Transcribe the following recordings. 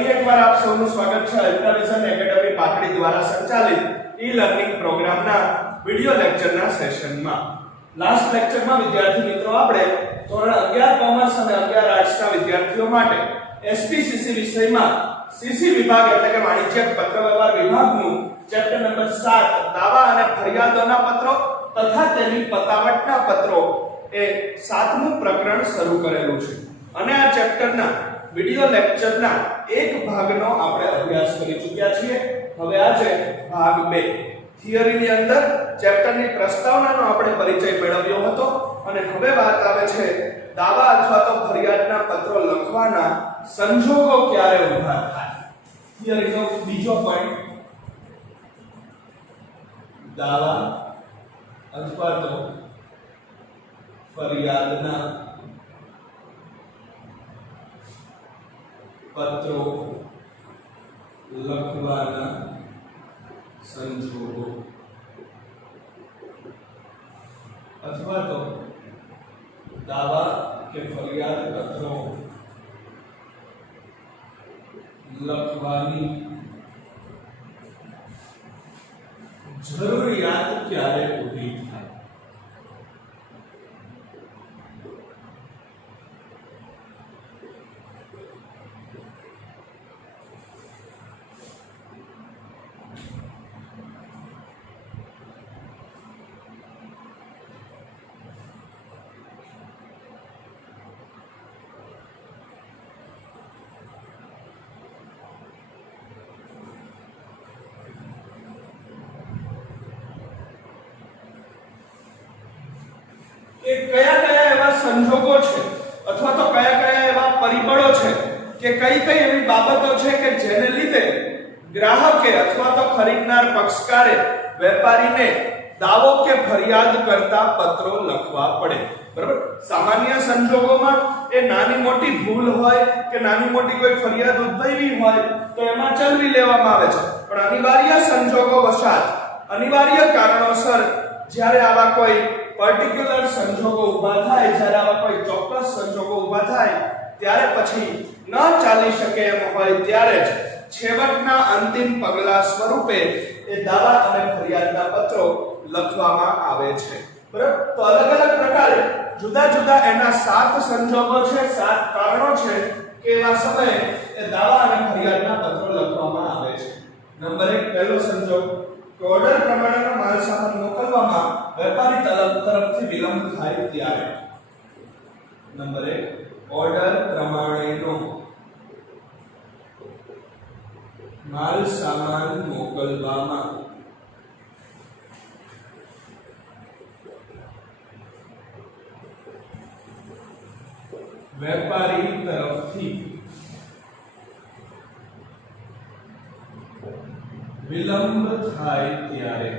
ફરી એકવાર આપ સૌનું સ્વાગત છે અલ્ટ્રાવિઝન એકેડમી પાટડી દ્વારા સંચાલિત ઈ લર્નિંગ પ્રોગ્રામના વિડિયો લેક્ચરના સેશનમાં. લાસ્ટ લેક્ચરમાં વિદ્યાર્થી મિત્રો આપણે ધોરણ 11 કોમર્સ અને 11 આર્ટ્સના વિદ્યાર્થીઓ માટે એસપીસીસી વિષયમાં સીસી વિભાગ એટલે કે વાણિજ્યક પત્રવ્યવહાર વિભાગનું ચેપ્ટર નંબર 7 દાવા અને ફરિયાદોના પત્રો તથા તેની પતાવટના પત્રો એ 7મું પ્રકરણ શરૂ કરેલું છે અને આ ચેપ્ટરના વિડિયો લેક્ચરના એક ભાગનો આપણે અભ્યાસ કરી ચૂક્યા છીએ. હવે આજે ભાગ 2 થિયરીની અંદર ચેપ્ટરની પ્રસ્તાવનાનો આપણે પરિચય મેળવ્યો હતો અને હવે વાત આવે છે દાવા અથવા તો ફરિયાદના પત્રો લખવાના સંજોગો ક્યારે ઉભા થાય. થિયરીનો બીજો પોઈન્ટ દાવા અથવા તો ફરિયાદના પત્રો લખવાના સંજોગો અથવા તો દાવા કે ફરિયાદ પત્રો લખવાની જરૂરિયાત ક્યારે ઊભી થાય. કે કયા કયા એવા સંજોગો છે અથવા તો કયા કયા એવા પરિબળો છે કે કઈ કઈ એવી બાબતો છે કે જેને લીધે ગ્રાહકે અથવા તો ખરીદનાર પક્ષકારે વેપારીને દાવો કે ફરિયાદ કરતા પત્રો લખવા પડે. બરાબર. સામાન્ય સંજોગોમાં એ નાની મોટી ભૂલ હોય કે નાની મોટી કોઈ ફરિયાદ ઉદ્ભવી હોય તો એમાં ચલવી લેવામાં આવે છે, પણ અનિવાર્ય સંજોગો વસાત અનિવાર્ય કારણોસર જ્યારે આવા કોઈ પર્ટિક્યુલર સંજોગો ઊભા થાય, જ્યારે આવા કોઈ ચોક્કસ સંજોગો ઊભા થાય ત્યારે પછી ન ચાલી શકે એમ હોય ત્યારે જ છેવટના અંતિમ પગલા સ્વરૂપે એ દાવા અને ફરિયાદના પત્રો લખવામાં આવે છે. બરાબર. તો અલગ અલગ પ્રકારે જુદા જુદા એના 7 સંજોગો છે, 7 કારણો છે કે એવા સમયે એ દાવા અને ફરિયાદના પત્રો લખવામાં આવે છે. નંબર 1 પહેલો સંજોગ કે ઓર્ડર પ્રમાણેનો માલ સામાન મોકલવામાં વેપારી તરફથી વિલંબ થાય ત્યારે. નંબર 1 ઓર્ડર પ્રમાણેનો માલ સામાન મોકલવામાં વેપારી તરફથી વિલંબ થાય ત્યારે.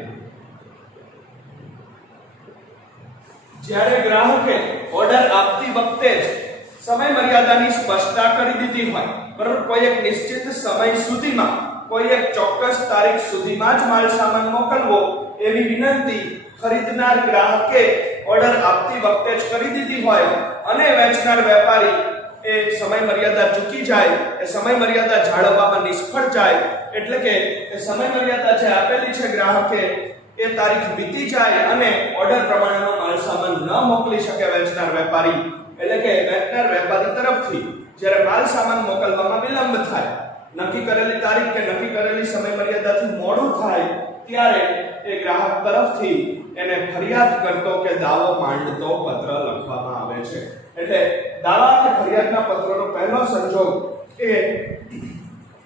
જ્યારે ગ્રાહકે ઓર્ડર આપતી વખતે જ સમય મર્યાદાની સ્પષ્ટતા કરી દીધી હોય, બરાબર, કોઈ એક નિશ્ચિત સમય સુધીમાં કોઈ એક ચોક્કસ તારીખ સુધીમાં જ માલ સામાન મોકલવો એવી વિનંતી ખરીદનાર ગ્રાહકે ઓર્ડર આપતી વખતે જ કરી દીધી હોય અને વેચનાર વેપારી એ સમય મર્યાદા ચૂકી જાય, એ સમય મર્યાદા જાળવવામાં નિષ્ફળ જાય, એટલે કે એ સમય મર્યાદા જે આપેલી છે ગ્રાહકે એ તારીખ વીતી જાય અને ઓર્ડર પ્રમાણેનો માલ સામાન ન મોકલી શકે વેચનાર વેપારી, એટલે કે વેચનાર વેપારી તરફથી જ્યારે માલ સામાન મોકલવામાં વિલંબ થાય, નક્કી કરેલી તારીખ કે નક્કી કરેલી સમય મર્યાદાથી મોડું થાય ત્યારે એ ગ્રાહક તરફથી એને ફરિયાદ કરતો કે દાવો માંડતો પત્ર લખવામાં આવે છે. એટલે દાવા કે ફરિયાદના પત્રનો પહેલો સંજોગ એ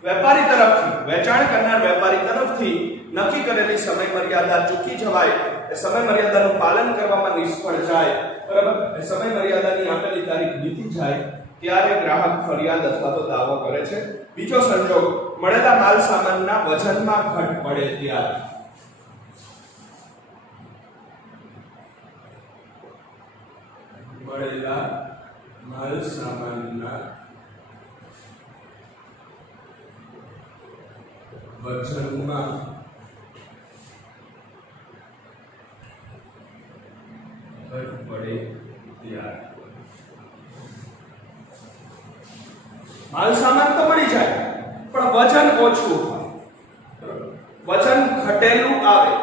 વેપારી તરફથી, વેચાણ કરનાર વેપારી તરફથી નક્કી કરેલી સમય મર્યાદા ચૂકી જવાય, એ સમય મર્યાદાનું પાલન કરવામાં નિષ્ફળ જાય, બરાબર, એ સમય મર્યાદાની આપેલી તારીખ વીતી જાય ત્યારે ગ્રાહક ફરિયાદ અથવા તો દાવો કરે છે. બીજો સંજોગ મળેલા માલ સામાનના વજનમાં ઘટ પડે ત્યારે. મળેલા માલ સામાનના વજનમાં ઘટ પડે ત્યારે. માલ સામાન તો મળી જાય પણ વજન ઓછું થાય, વજન ઘટેલું આવે,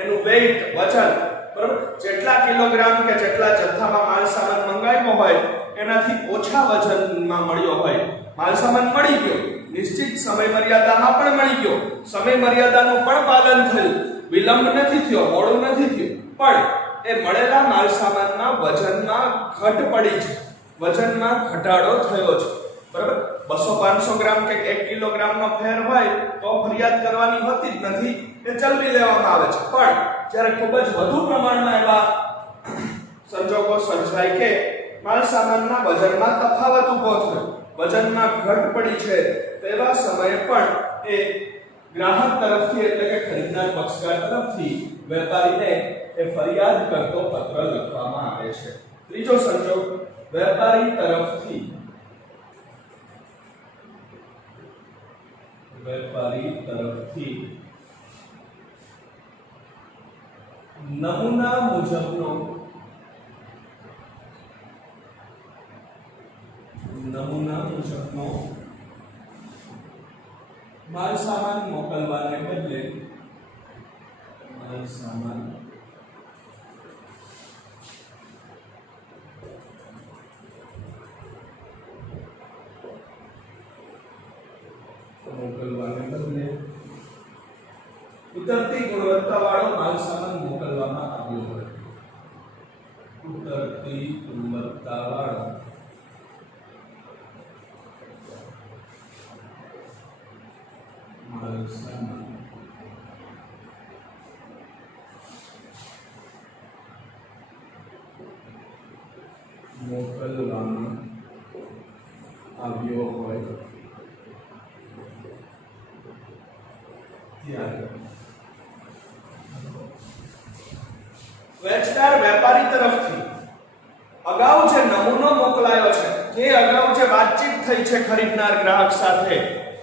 એનું વેઇટ વજન બરાબર જેટલા કિલોગ્રામ કે જેટલા જથ્થામાં માલ સામાન મંગાવ્યો હોય એનાથી ઓછા વજનમાં મળ્યો હોય, માલ સામાન મળી ગયો, નિશ્ચિત સમય મર્યાદામાં પણ મળી ગયો, સમય મર્યાદાનું પણ પાલન થયું, વિલંબ નથી થયો, મોડું નથી થયું, પણ એ મળેલા માલ સામાનના વજનમાં ઘટ પડી છે, વજનમાં ઘટાડો થયો છે, બરાબર 200-500 ગ્રામ કે 1 કિલોગ્રામનો ફેર હોય તો ફરિયાદ કરવાની હોતી જ નથી, એ ચલવી લેવામાં આવે છે. પણ જ્યારે ખૂબ જ વધુ પ્રમાણમાં એવા સંજોગો સર્જાય કે માલ સામાનના વજનમાં તફાવત ઊભો થયો, વજનમાં ઘટ પડી છે, તેવા સમયે પણ એ ગ્રાહક તરફથી એટલે કે ખરીદનાર પક્ષકાર તરફથી વેપારીને એ ફરિયાદ કરતો પત્ર લખવામાં આવે છે. ત્રીજો સંજોગ, વેપારી તરફથી નમૂના મુજબનો માલ સામાન મોકલવાને બદલે માલ સામાન મોકલવાને બદલે ઉતરતી ગુણવત્તાવાળો માલ સામાન મોકલવામાં આવ્યો હોય, ઉતરતી ગુણવત્તાવાળો માલ સામાન મોકલવામાં આવ્યો હોય વેચનાર વેપારી તરફથી અગાઉ જે નમૂનો મોકલાયો છે, જે અગાઉ જે વાતચીત થઈ છે ખરીદનાર ગ્રાહક સાથે,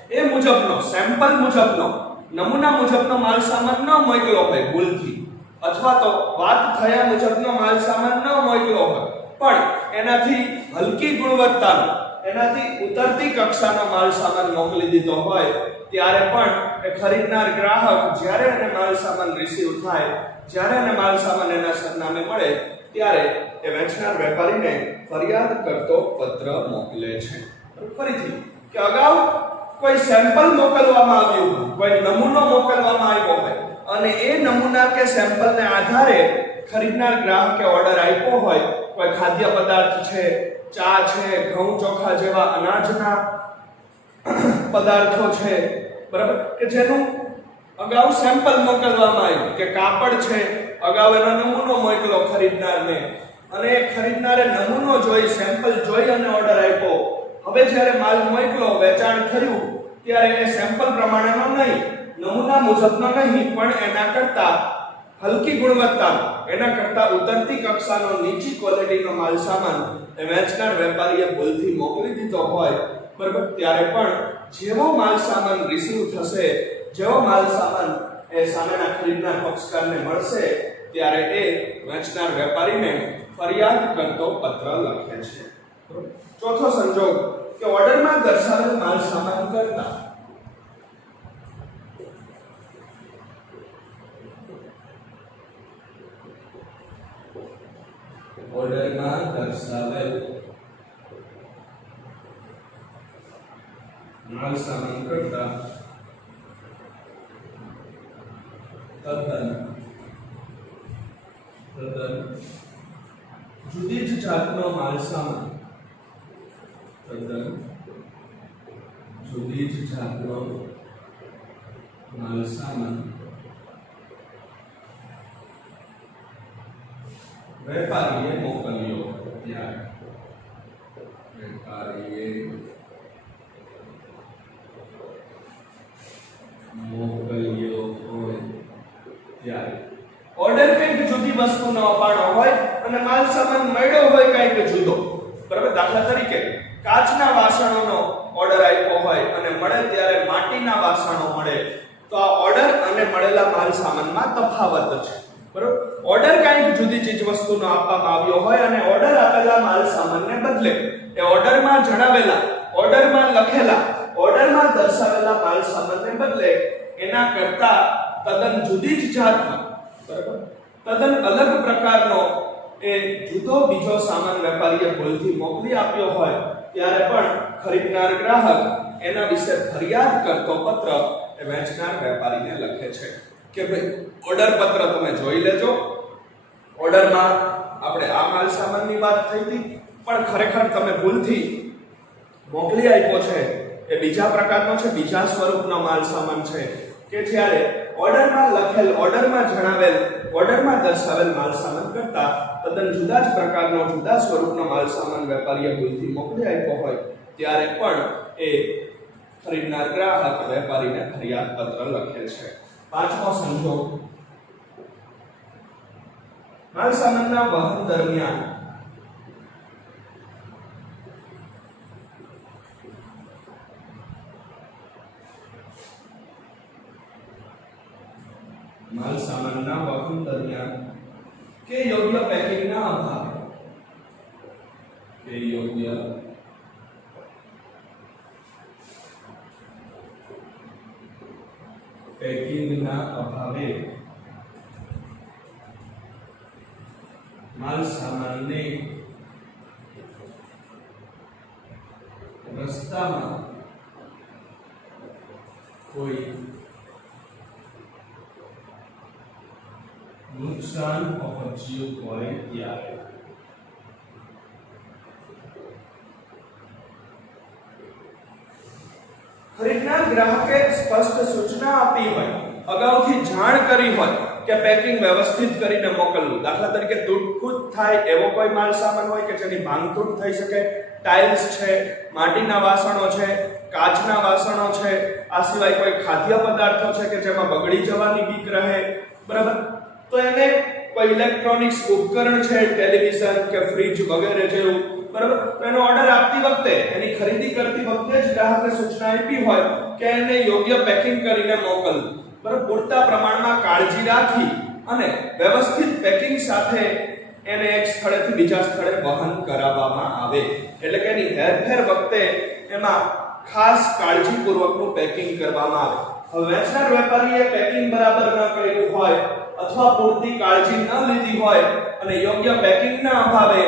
એ મુજબનો સેમ્પલ મુજબનો નમૂના મુજબનો માલ સામાન ન મોકલ્યો હોય ભૂલથી, અથવા તો વાત થયા મુજબનો માલ સામાન ન મોકલ્યો હોય, પણ એનાથી હલકી ગુણવત્તાનો, એનાથી ઉતરતી કક્ષાનો માલ સામાન મોકલી દીધો હોય, ત્યારે પણ એ ખરીદનાર ગ્રાહક જ્યારે એને માલ સામાન રિસીવ થાય, જ્યારે એને માલ સામાન એના સરનામે મળે, ત્યારે એ વેચનાર વેપારીને ફરિયાદ કરતો પત્ર મોકલે છે. ફરીથી કે અગાઉ કોઈ સેમ્પલ મોકલવામાં આવ્યું હોય, કોઈ નમૂનો મોકલવામાં આવ્યો હોય અને એ નમૂના કે સેમ્પલને આધારે ખરીદનાર ગ્રાહકે ઓર્ડર આપ્યો હોય, કોઈ ખાદ્ય પદાર્થ છે, ચા છે, ઘઉં ચોખા જેવા અનાજના પદાર્થો છે, બરાબર, કે જેનું અગાઉ સેમ્પલ મોકલવામાં આવ્યું, કે કાપડ છે, અગાઉ એનો નમૂનો મોકલ્યો ખરીદનારને, અને ખરીદનારે નમૂનો જોઈ, સેમ્પલ જોઈ અને ઓર્ડર આપ્યો. હવે જ્યારે માલ મોકલ્યો, વેચાણ થયું, ત્યારે એ સેમ્પલ પ્રમાણેનો નહીં, નમૂના મુજબનો નહીં, પણ એના કરતા હલકી ગુણવત્તાનો, એના કરતા ઉતરતી કક્ષાનો, નીચી ક્વોલિટીનો માલ સામાન એ વેચનાર વેપારીએ ભૂલથી મોકલી દીધો હોય, બરાબર, ત્યારે પણ જેવો માલ સામાન રિસીવ થશે, જેવો માલ સામાન એ સામેના ખરીદનાર પક્ષકારને મળશે, ત્યારે એ વેચનાર વેપારીને ફરિયાદ કરતો પત્ર લખે છે. ચોથો સંજોગ કે ઓર્ડરમાં દર્શાવેલ માલ સામાન કરતા ઓર્ડરમાં દર્શાવેલ માલ સામાન કરતા તદ્દન જુદી જ જાતનો માલ સામાન, તદ્દન જુદી જ જાતનો માલ સામાન વેપારીએ મોકલ્યો, ત્યારે વેપારીએ મોકલ્યો હોય ત્યારે ઓર્ડર કંઈક જુદી વસ્તુનો અપાણો હોય અને માલ સામાન મળ્યો હોય કંઈક જુદો, બરાબર. દાખલા તરીકે કાચના વાસણોનો ઓર્ડર આપ્યો હોય અને મળે ત્યારે માટીના વાસણો મળે, તો આ ઓર્ડર અને મળેલા માલ સામાનમાં તફાવત છે, બરાબર. ઓર્ડર કંઈક જુદી ચીજ વસ્તુનો આપવામાં આવ્યો હોય અને ઓર્ડર આપેલા માલ સામાનને બદલે એ ઓર્ડરમાં જણાવેલા, ઓર્ડરમાં લખેલા, ઓર્ડરમાં દર્શાવેલા માલ સામાનને બદલે એના કરતા તદ્દન જુદી જ જાતનો, બરાબર, તદ્દન અલગ પ્રકારનો એ જુદો બીજો સામાન વેપારીએ ભૂલથી મોકલી આપ્યો હોય ત્યારે પણ ખરીદનાર ગ્રાહક એના વિશે ફરિયાદ કરતો પત્ર એ વેચનાર વેપારીને લખે છે કે ભાઈ ઓર્ડર પત્ર તમે જોઈ લેજો, ઓર્ડરમાં આપણે આ માલ સામાનની વાત થઈ હતી પણ ખરેખર તમે ભૂલથી મોકલી આપ્યો છે એ બીજા પ્રકારનો છે, બીજા સ્વરૂપનો માલ સામાન છે કે જ્યારે ઓર્ડરમાં લખેલ, ઓર્ડરમાં જણાવેલ, ઓર્ડરમાં દર્શાવેલ માલ સામાન કરતા તદ્દન જુદા જ પ્રકારનો, જુદા સ્વરૂપનો માલ સામાન વેપારીએ ભૂલથી મોકલી આપ્યો હોય ત્યારે પણ એ ખરીદનાર ગ્રાહક વેપારીને ફરિયાદ પત્ર લખે છે. પાંચમો સંજોગ, માલ સામાનના વહન દરમિયાન માલ સામાનના વહન દરમિયાન કે યોગ્ય પેકિંગના અભાવે, કે યોગ્ય પેકિંગના અભાવે માલ સામાનને રસ્તામાં કોઈ નુકસાન પહોંચ્યું હોય ત્યારે ખરીદનાર ગ્રાહકે સ્પષ્ટ સૂચના આપી હોય, અગાઉથી જાણ કરી હોય કે પેકિંગ વ્યવસ્થિત કરીને મોકલવું. દાખલા તરીકે તૂટફૂટ થાય એવો કોઈ માલ સામાન હોય કે જેની ભાંગતૂટ થઈ શકે, ટાઇલ્સ છે, માટીના વાસણો છે, કાચના વાસણો છે, આ સિવાય કોઈ ખાદ્ય પદાર્થો છે કે જેમાં બગડી જવાની બીક રહે, બરાબર, તો એને કોઈ ઇલેક્ટ્રોનિક્સ ઉપકરણ છે, ટેલિવિઝન કે ફ્રીજ વગેરે જેવું, બરાબર, તો એનો ઓર્ડર આપતી વખતે, એની ખરીદી કરતી વખતે જ ગ્રાહકે સૂચના આપી હોય કે એને યોગ્ય પેકિંગ કરીને મોકલવું, બરાબર, પૂરતા પ્રમાણમાં કાળજી રાખી અને વ્યવસ્થિત પેકિંગ સાથે એને એક સ્થળેથી બીજા સ્થળે વહન કરાવવામાં આવે. એટલે કે એની હેરફેર વખતે એમાં ખાસ કાળજીપૂર્વકનું પેકિંગ કરવામાં આવે. હવે વેચનાર વેપારીએ પેકિંગ બરાબર ન કર્યું હોય અથવા પૂરતી કાળજી ન લીધી હોય અને યોગ્ય પેકિંગના અભાવે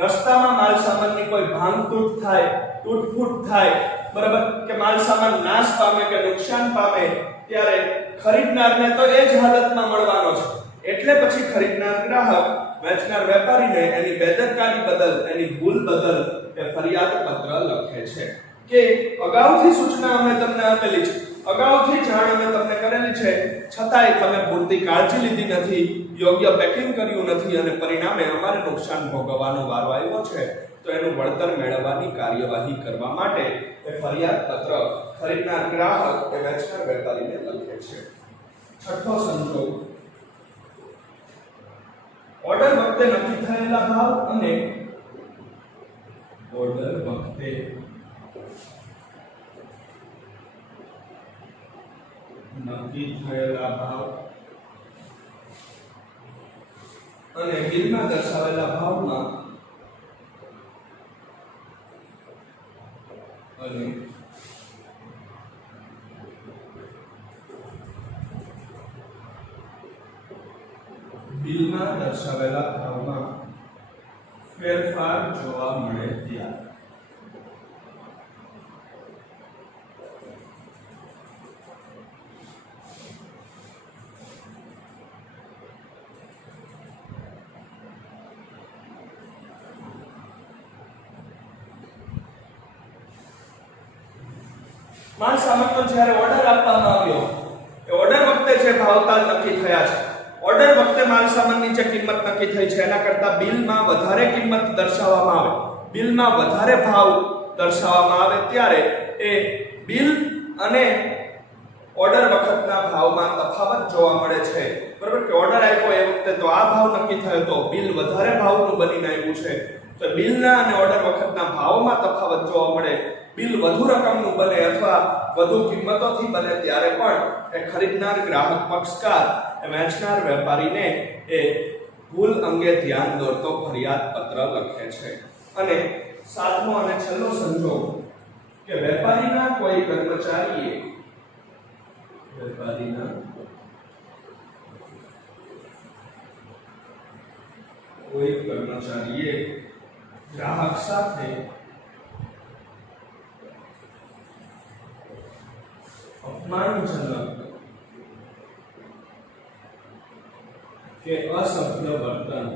રસ્તામાં માલ સામાનની કોઈ ભાંગતૂટ થાય, તૂટફૂટ થાય, બરાબર, કે માલ સામાન નાશ પામે કે નુકસાન પામે ત્યારે ખરીદનારને તો એ જ હાલતમાં મળવાનો છે. એટલે પછી ખરીદનાર ગ્રાહક વેચનાર વેપારીને એની બેદરકારી બદલ, એની ભૂલ બદલ એ ફરિયાદ પત્ર લખે છે કે અગાઉથી સૂચના અમે તમને આપેલી છે, અગાઉથી જાણ અમે તમને કરેલી છે, છતાંય તમે પૂરતી કાળજી લીધી નથી, યોગ્ય પેકિંગ કર્યું નથી અને પરિણામે અમારે નુકસાન ભોગવવાનો વારો આવ્યો છે, તો એનું વળતર મેળવવાની કાર્યવાહી કરવા માટે એ ફરિયાદ પત્ર ખરીદનાર ગ્રાહક એ વેચનાર વેપારીને લખે છે. છઠ્ઠો સંજોગ, ઓર્ડર વખતે નક્કી થયેલા ભાવ અને ઓર્ડર વખતે નક્કી થયેલા ભાવ અને બિલમાં દર્શાવેલા ભાવમાં અને બિલમાં દર્શાવેલા ભાવમાં ફેરફાર જોવા મળે ત્યારે માલ સામાનનો જ્યારે ઓર્ડર આપવામાં આવ્યો એ ઓર્ડર વખતે જે ભાવતાલ નક્કી થયા છે, ઓર્ડર વખતે માલ સામાનની જે કિંમત નક્કી થઈ છે એના કરતા બિલમાં વધારે કિંમત દર્શાવવામાં આવે, બિલમાં વધારે ભાવ દર્શાવવામાં આવે ત્યારે એ બિલ અને ઓર્ડર વખતના ભાવમાં તફાવત જોવા મળે છે, બરાબર, કે ઓર્ડર આપ્યો એ વખતે તો આ ભાવ નક્કી થયો તો બિલ વધારે ભાવનું બનીને આવ્યું છે, તો બિલના અને ઓર્ડર વખતના ભાવમાં તફાવત જોવા મળે, બિલ વધુ રકમનું બને અથવા વધુ કિંમતોથી બને ત્યારે પણ એ ખરીદનાર ગ્રાહક પક્ષકાર એ વેચનાર વેપારીને એ ભૂલ અંગે ધ્યાન દોરતો ફરિયાદ પત્ર લખે છે. અને સાતમો અને છેલ્લો સંજોગ, કે વેપારીના કોઈ કર્મચારીએ ગ્રાહક સાથે અપમાનજનક કે અસભ્ય વર્તન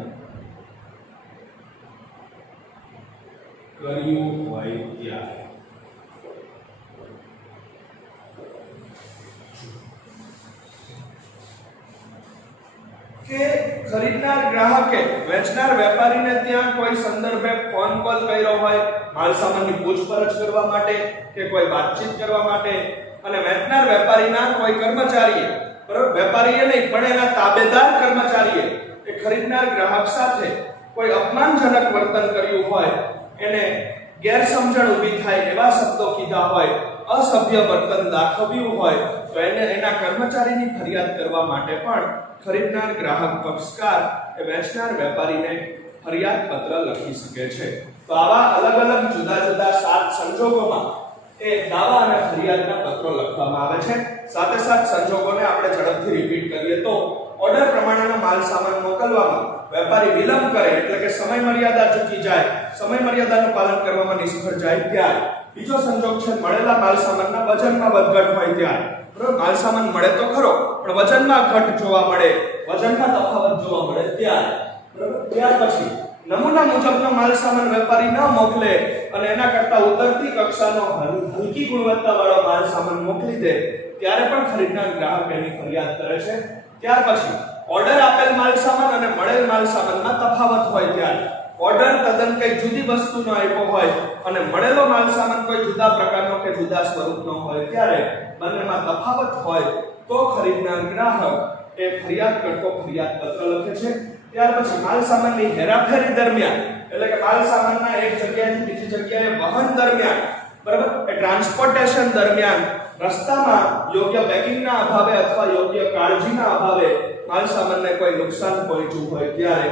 કર્યું હોય ત્યારે કે ખરીદનાર ગ્રાહકે વેચનાર વેપારીને ત્યાં કોઈ સંદર્ભે ફોન કોલ કર્યો હોય માલ સામાનની પૂછપરછ કરવા માટે કે કોઈ વાતચીત કરવા માટે અને વેચનાર વેપારીના કોઈ કર્મચારીએ, બરાબર, વેપારીએ નહીં પણ એના તાબેદાર કર્મચારીએ એ ખરીદનાર ગ્રાહક સાથે કોઈ અપમાનજનક વર્તન કર્યું હોય, એને ગેરસમજણ ઊભી થાય એવા શબ્દો કીધા હોય, અસભ્ય વર્તન દાખવ્યું હોય તો એને એના કર્મચારીની ફરિયાદ કરવા માટે પણ ખરીદનાર ગ્રાહક પક્ષકાર એ વેચનાર વેપારીને ફરિયાદ પત્ર લખી શકે છે. તો આવા અલગ અલગ જુદા જુદા 7 સંજોગોમાં એ દાવા અને ફરિયાદના પત્રો લખવામાં આવે છે. સાથે સાથ સંજોગોને આપણે ઝડપથી રિપીટ કરીએ તો ઓર્ડર પ્રમાણેનો માલ સામાન મોકલવામાં વેપારી વિલંબ કરે એટલે કે સમય મર્યાદા ચૂકી જાય, સમય મર્યાદાનું પાલન કરવામાં નિષ્ફળ જાય ત્યારે. બીજો સંજોગ છે મળેલા માલ સામાનના વજનમાં વધઘટ હોય ત્યારે. બરાબર, માલ સામાન મળે તો ખરો પણ વજનમાં ઘટ જોવા મળે, વજનમાં તફાવત જોવા મળે ત્યારે. બરાબર, ત્યાર પછી નમૂના મુજબનો માલ સામાન વેપારી ન મોકલે અને એના કરતા ઉતરતી કક્ષાનો હલકી ગુણવત્તાવાળો માલ સામાન મોકલી દે ત્યારે પણ ખરીદનાર ગ્રાહક એની ફરિયાદ કરે છે. ત્યાર પછી ઓર્ડર આપેલ માલ સામાન અને મળેલ માલ સામાનમાં તફાવત હોય ત્યારે, ઓર્ડર તદ્દન કઈ જુદી વસ્તુનો આપ્યો હોય અને મળેલો માલ સામાન કોઈ જુદા પ્રકારનો કે જુદા સ્વરૂપનો હોય ત્યારે બંનેમાં તફાવત હોય તો ખરીદનાર ગ્રાહક એ ફરિયાદ કરતો ફરિયાદ પત્ર લખે છે. ત્યાર પછી માલ સામાનની હેરાફેરી દરમિયાન એટલે કે માલ સામાનના એક જગ્યાએથી બીજી જગ્યાએ વહન દરમિયાન, બરાબર, એ ટ્રાન્સપોર્ટેશન દરમિયાન રસ્તામાં યોગ્ય પેકિંગના અભાવે અથવા યોગ્ય કાળજીના અભાવે માલ સામાનને કોઈ નુકસાન પહોંચ્યું હોય ત્યારે.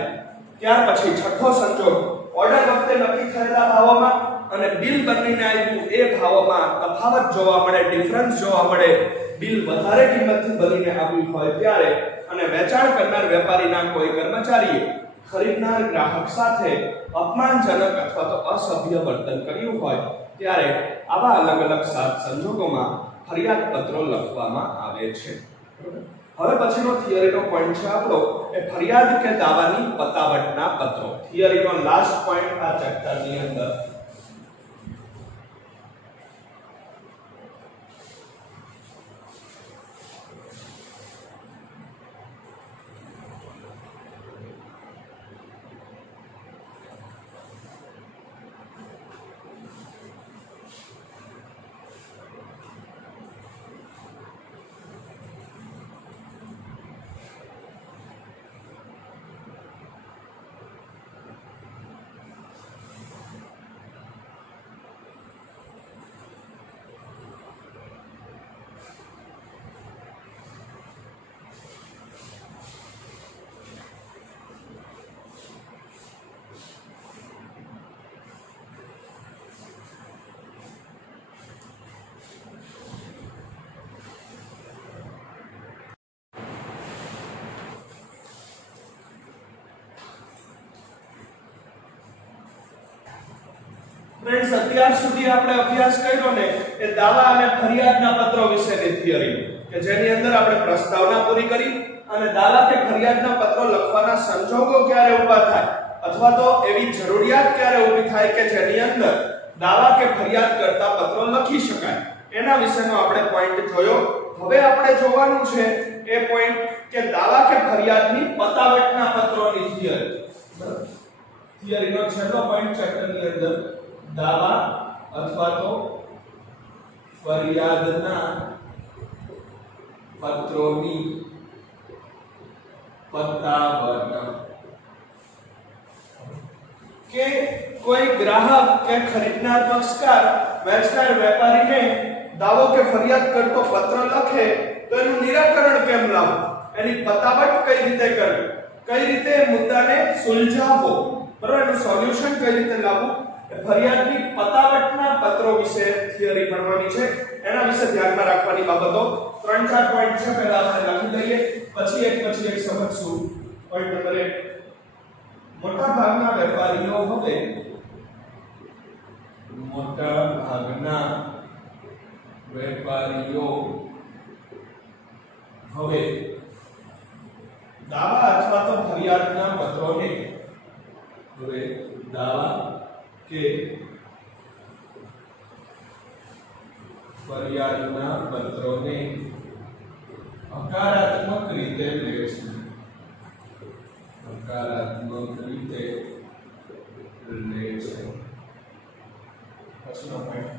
ત્યાર પછી છઠ્ઠો સંજોગ ઓર્ડર વખતે નક્કી થયેલા ભાવોમાં અને બિલ બનીને આવ્યું એ ભાવોમાં તફાવત જોવા મળે, ડિફરન્સ જોવા મળે, બિલ વધારે કિંમતથી બનીને આવ્યું હોય ત્યારે અને વેચાણ કરનાર વેપારીના કોઈ કર્મચારીએ ખરીદનાર ગ્રાહક સાથે અપમાનજનક અથવા તો અસભ્ય વર્તન કર્યું હોય ત્યારે આવા અલગ અલગ 7 સંજોગોમાં ફરિયાદ પત્રો લખવામાં આવે છે. હવે પછીનો થિયરીનો પોઈન્ટ છે આપણો એ ફરિયાદ કે દાવાની પતાવટના પત્રો. થિયરીનો લાસ્ટ પોઈન્ટ આ ચેપ્ટરની અંદર. ફ્રેન્ડ્સ, અત્યાર સુધી આપણે અભ્યાસ કર્યો ને એ દાવા અને ફરિયાદના પત્રો વિશેની થિયરી કે જેની અંદર આપણે પ્રસ્તાવના પૂરી કરી અને દાવા કે ફરિયાદના પત્રો લખવાના સંજોગો ક્યારે ઊભા થાય અથવા તો એવી જરૂરિયાત ક્યારે ઊભી થાય કે જેની અંદર દાવા કે ફરિયાદ કરતા પત્રો લખી શકાય એના વિશેનો આપણે પોઈન્ટ જોયો. હવે આપણે જોવાનું છે એ પોઈન્ટ કે દાવા કે ફરિયાદની પતાવટના પત્રોની થિયરી. બરાબર, થિયરીનો છેલ્લો પોઈન્ટ ચેપ્ટરની અંદર દાવા અથવા તો ફરિયાદના પત્રોની પતાવટ કે કોઈ ગ્રાહક કે ખરીદનાર પક્ષકાર વેચનાર વેપારીને દાવો કે ફરિયાદ કરતો પત્ર લખે તો એનું નિરાકરણ કેમ લાવવું, એની પતાવટ કઈ રીતે કરવી, કઈ રીતે મુદ્દાને સુલઝાવવો, બરાબર, એનું સોલ્યુશન કઈ રીતે લાવવું ફરિયાદની પતાવટના પત્રો વિશે થિયરી ભણવાની છે, એના વિશે ધ્યાનમાં રાખવાની બાબતો 3-4 પોઈન્ટ છે. પહેલા આપણે લખી લઈએ, પછી એક સમજશું. પોઈન્ટ નંબર 1, મોટા ભાગના વેપારીઓ હવે દાવા અથવા તો ફરિયાદના પત્રોને હકારાત્મક રીતે લે છે. પછીનો પોઈન્ટ,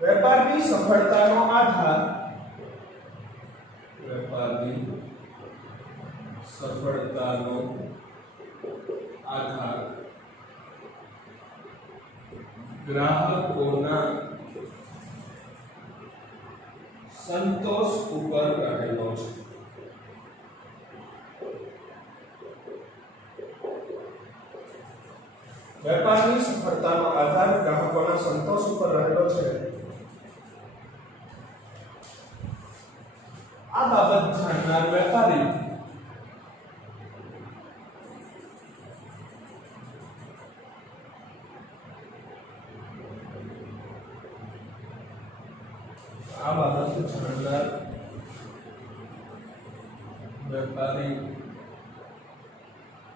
વેપારની સફળતાનો આધાર ગ્રાહકોના સંતોષ ઉપર રહેલો છે. વેપારની સફળતાનો આધાર ગ્રાહકોના સંતોષ ઉપર રહેલો છે. આ બાબત જાણનાર વેપારી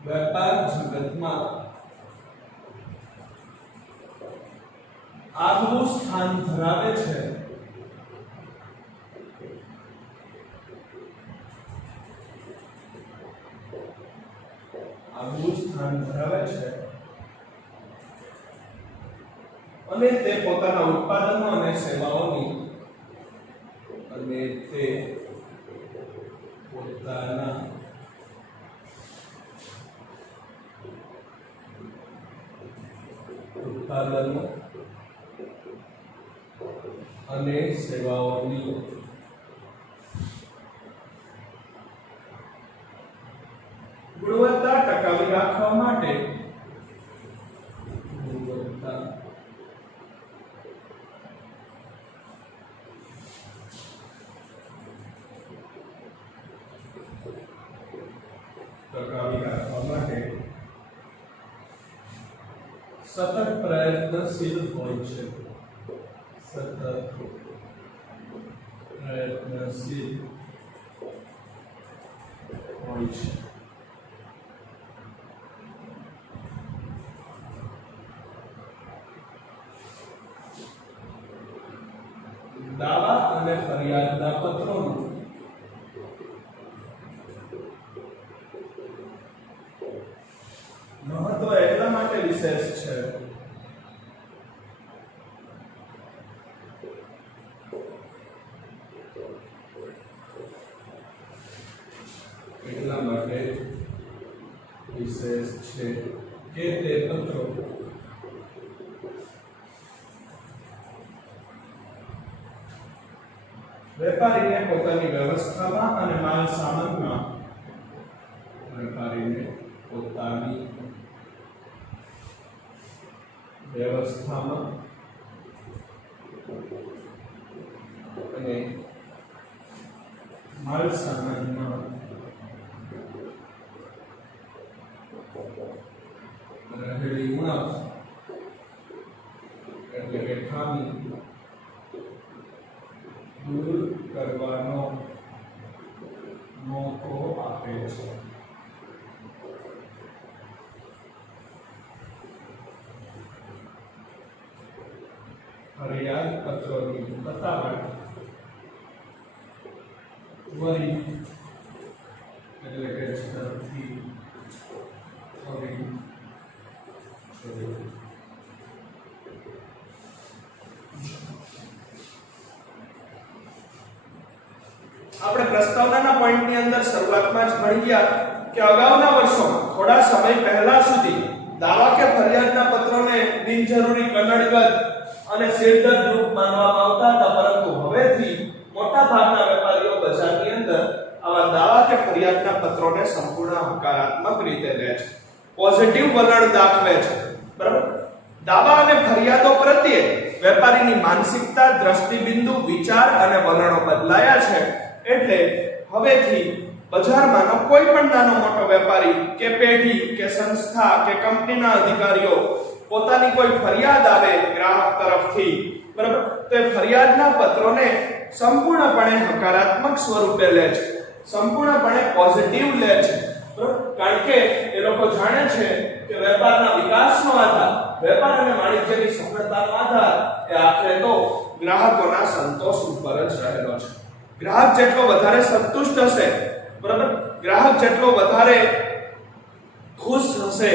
વેપાર જગતમાં આગવું સ્થાન ધરાવે છે. અને તે પોતાના ઉત્પાદનો અને સેવાઓની ગુણવત્તા ટકાવી રાખવા માટે સતત પ્રયત્નશીલ હોય છે. દાવા અને ફરિયાદના પત્રોનું મહત્વ એટલા માટે વિશેષ છે કે તે પત્રો વેપારીને પોતાની વ્યવસ્થામાં અને માલ સામાનમાં રહેલી ઉણપ એટલે કે ખામી દૂર કરવાનો મોકો આપે છે. ફરિયાદ પત્રોની પતાવટ ત્વરિત એટલે કે ઝડપથી આપણે પ્રસ્તાવનાના પોઈન્ટની અંદર શરૂઆતમાં જ ભણી ગયા કે અગાઉના વર્ષોમાં થોડા સમય પહેલા સુધી દાવા કે ફરિયાદના પત્રોને બિનજરૂરી કનડગત અને સિરદર્દ રૂપ માનવામાં આવતા હતા, પરંતુ હવેથી મોટા ભાગના વેપારીઓ બજારની અંદર આવા દાવા કે ફરિયાદના પત્રોને સંપૂર્ણ હકારાત્મક રીતે લે છે, પોઝિટિવ વલણ દાખવે છે. પ્રત્યે વેપારીની માનસિકતા, દ્રષ્ટિબિંદુ, વિચાર અને વલણો બદલાયા છે. એટલે હવેથી બજારમાંનો કોઈ પણ નાનો મોટો વેપારી કે પેઢી કે સંસ્થા કે કંપનીના અધિકારીઓ પોતાની કોઈ ફરિયાદ આવે ગ્રાહક તરફથી, બરાબર, તો ફરિયાદના પત્રોને સંપૂર્ણપણે હકારાત્મક સ્વરૂપે લે છે, સંપૂર્ણપણે પોઝિટિવ લે છે, બરાબર. કારણ કે એ લોકો જાણે છે કે વેપારના વિકાસનો આધાર, વેપાર અને વાણિજ્યની સફળતાનો આધાર એ આખરે તો ગ્રાહકોના સંતોષ ઉપર જ રહેલો છે. ગ્રાહક જેટલો વધારે સંતુષ્ટ હશે, બરાબર, ગ્રાહક જેટલો વધારે ખુશ હશે,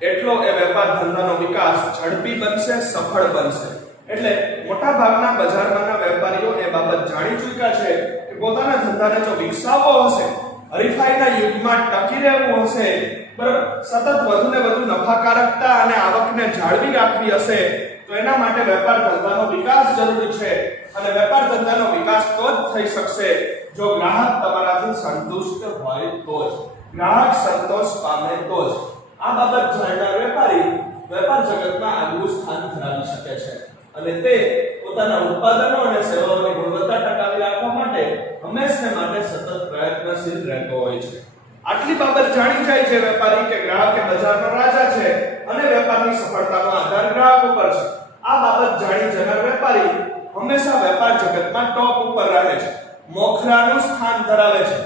એટલો એ વેપાર ધંધાનો વિકાસ ઝડપી બનશે, સફળ બનશે. એટલે મોટા ભાગના બજારમાંના વેપારીઓ એ બાબત જાણી ચૂક્યા છે કે પોતાના ધંધાને જો વિકસાવવો હશે, હરીફાઈના યુગમાં ટકી રહેવું હશે, બરાબર, સતત વધુને વધુ નફાકારકતા અને આવકને જાળવી રાખવી હશે, તો એના માટે વેપાર ધંધાનો વિકાસ જરૂરી છે. અને વેપાર ધંધાનો વિકાસ તો જ થઈ શકશે જો ગ્રાહક તમારાથી સંતુષ્ટ હોય તો જ, ગ્રાહક સંતોષ પામે તો જ. આ બાબત જાણનાર વેપારી વેપાર જગતમાં આગવું સ્થાન ધરાવી શકે છે અને તે પોતાના ઉત્પાદનો અને સેવાઓની ગુણવત્તા ટકાવી રાખવા માટે હંમેશા માટે સતત પ્રયત્નશીલ રહેતો હોય છે. આટલી બાબત જાણી જાય છે વેપારી કે ગ્રાહક એ બજારનો રાજા છે અને વેપારની સફળતાનો આધાર ગ્રાહક ઉપર છે. આ બાબત જાણી જનાર વેપારી હંમેશા વેપાર જગતમાં ટોપ ઉપર રહે છે, મોખરાનું સ્થાન ધરાવે છે,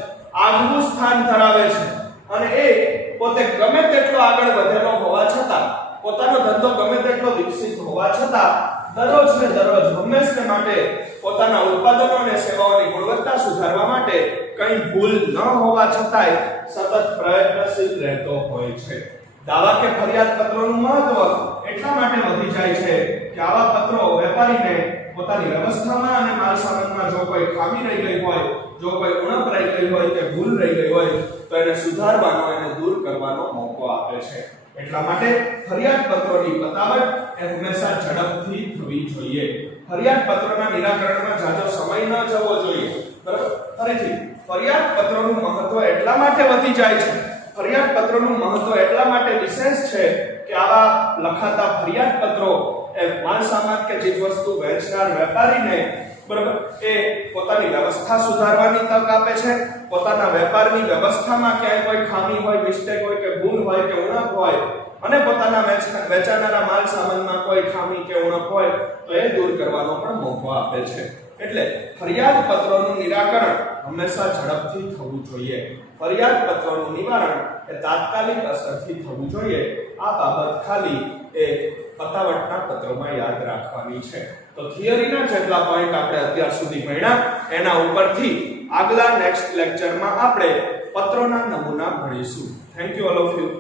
આગવું સ્થાન ધરાવે છે અને એ પોતે ગમે તેટલો આગળ વધેલો હોવા છતાં, પોતાનો ધંધો ગમે તેટલો વિકસિત હોવા છતાં દરરોજ ને દરરોજ હંમેશા માટે પોતાના ઉત્પાદનો અને સેવાઓની ગુણવત્તા સુધારવા માટે કંઈ ભૂલ ન હોવા છતાંય સતત પ્રયત્નશીલ રહેતો હોય છે. દાવા કે ફરિયાદ પત્રોનું મહત્વ એટલા માટે વધી જાય છે કે આવા પત્રો વેપારીને પોતાની વ્યવસ્થામાં અને માલ સામાનમાં જો કોઈ ખામી રહી ગઈ હોય, જો કોઈ ઉણપ રહી ગઈ હોય કે ભૂલ રહી ગઈ હોય તો એને સુધારવાનો, એને દૂર કરવાનો મોકો આપે છે. એટલા માટે ફરિયાદ પત્રોની પતાવટ એ હંમેશા ઝડપથી થવી જોઈએ. ફરિયાદ પત્રોના નિરાકરણમાં જાજો સમય ન જવો જોઈએ, બરાબર. ફરીથી ફરિયાદ પત્રોનું મહત્વ એટલા માટે વધી જાય છે, ફરિયાદ પત્રોનું મહત્વ એટલા માટે વિશેષ છે કે આવા લખાતા ફરિયાદ પત્રો એ માલ સામાન કે ચીજ વસ્તુ વેચનાર વેપારીને, બરાબર, એ પોતાની વ્યવસ્થા સુધારવાની તક આપે છે. પોતાના વેપારની વ્યવસ્થામાં ક્યાંય કોઈ ખામી હોય, મિસ્ટેક હોય કે ભૂલ હોય કે ઉણપ હોય અને પોતાના વેચાનારા માલ સામાનમાં કોઈ ખામી કે ઉણપ હોય તો એ દૂર કરવાનો પણ મોકો આપે છે. એટલે ફરિયાદ પત્રોનું નિરાકરણ હંમેશા ઝડપથી થવું જોઈએ. ફરિયાદ પત્રોનું નિવારણ એ તાત્કાલિક અસરથી થવું જોઈએ. આ બાબત ખાલી એ પતાવટના પત્રોમાં યાદ રાખવાની છે. તો થિયરીના જેટલા પોઈન્ટ આપણે અત્યાર સુધી ભણ્યા એના ઉપરથી આગલા નેક્સ્ટ લેક્ચરમાં આપણે પત્રોના નમૂના ભણીશું. Thank you all of you.